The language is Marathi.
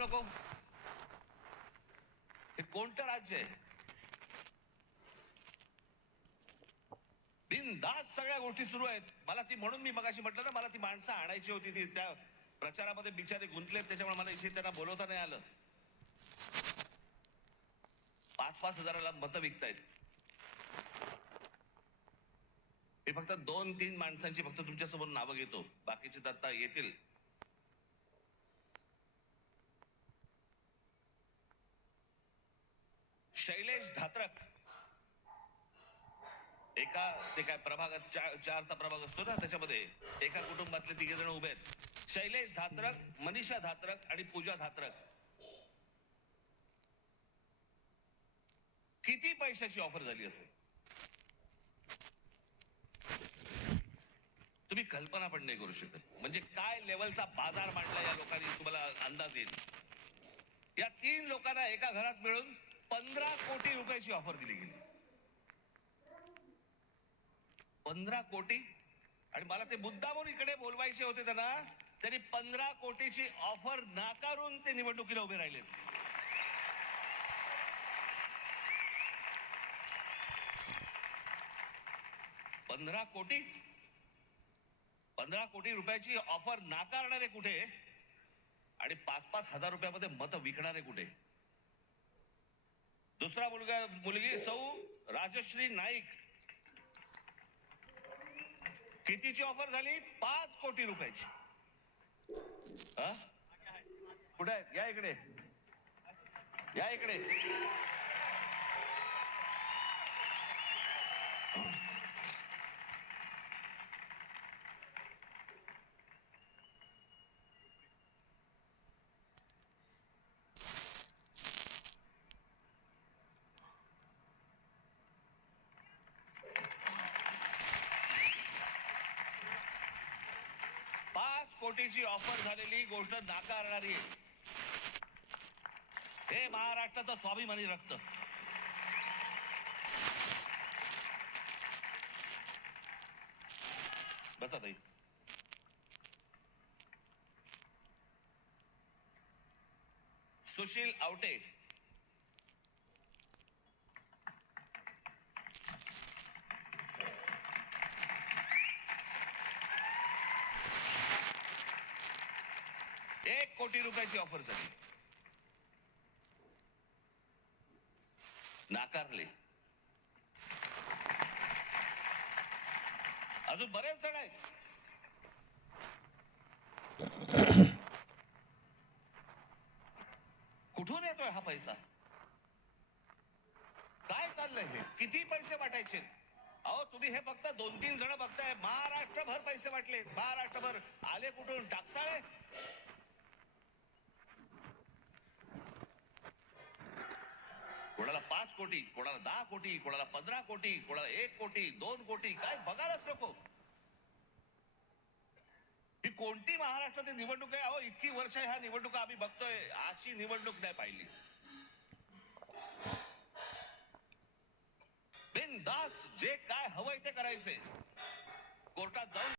नको. हे कोणतं राज्य आहे? बिनधास्त सगळ्या गोष्टी सुरू आहेत. मला ती, म्हणून मी मगाशी म्हटलं ना, मला ती माणसं आणायची होती, ती त्या प्रचारामध्ये बिचारे गुंतलेत, त्याच्यामुळे मला इथे त्यांना बोलवता नाही आलं. 5-5 हजाराला मतं विकतायत. मी फक्त 2-3 माणसांची फक्त तुमच्यासमोर नावं घेतो, बाकीचे तर आता येतील. शैलेश धात्रक, एका ते काय प्रभागात 4चा प्रभाग असतो ना, त्याच्यामध्ये एका कुटुंबातले 3 जण उभे आहेत. शैलेश धात्रक, मनीषा धात्रक आणि पूजा धात्रक. किती पैशाची ऑफर झाली असेल तुम्ही कल्पना पण नाही करू शकत. म्हणजे काय लेवलचा बाजार मांडला या लोकांनी, तुम्हाला अंदाज येईल. या 3 लोकांना एका घरात मिळून 15 कोटी रुपयाची ऑफर दिली गेली. 15 कोटी. आणि मला ते मुद्दामून इकडे बोलवायचे होते त्यांना, त्यांनी 15 कोटीची ऑफर नाकारून ते निवडणुकीला उभे राहिलेत. पंधरा कोटी रुपयाची ऑफर नाकारणारे कुठे आणि 5-5 हजार रुपयामध्ये मत विकणारे कुठे? दुसरा मुलगी सौ राजश्री नाईक, कितीची ऑफर झाली? 5 कोटी रुपयाची. कुठे आहेत? या इकडे, या इकडे. कोटीची ऑफर झालेली गोष्ट नाकारणारी हे महाराष्ट्राचं स्वाभिमानी रक्त. बसा ताई. सुशील आवटे, ₹1 कोटी रुपयाची ऑफर झाली, नाकारले. अजून बरेच जण आहेत. कुठून येतोय हा पैसा? काय चाललंय हे? किती पैसे वाटायचे? अहो तुम्ही हे फक्त 2-3 जण बघताय, महाराष्ट्रभर पैसे वाटले. महाराष्ट्रभर आले कुठून? टाकसाळे. कोणाला 5 कोटी, कोणाला 10 कोटी, कोणाला 15 कोटी, कोणाला 1 कोटी, 2 कोटी, काय बघायलाच नको. ही कोणती महाराष्ट्रातील निवडणूक आहे? अहो इतकी वर्ष ह्या निवडणुका आम्ही बघतोय, अशी निवडणूक नाही पाहिली. बिनधास्त जे काय हवंय ते करायचंय. कोर्टात जाऊन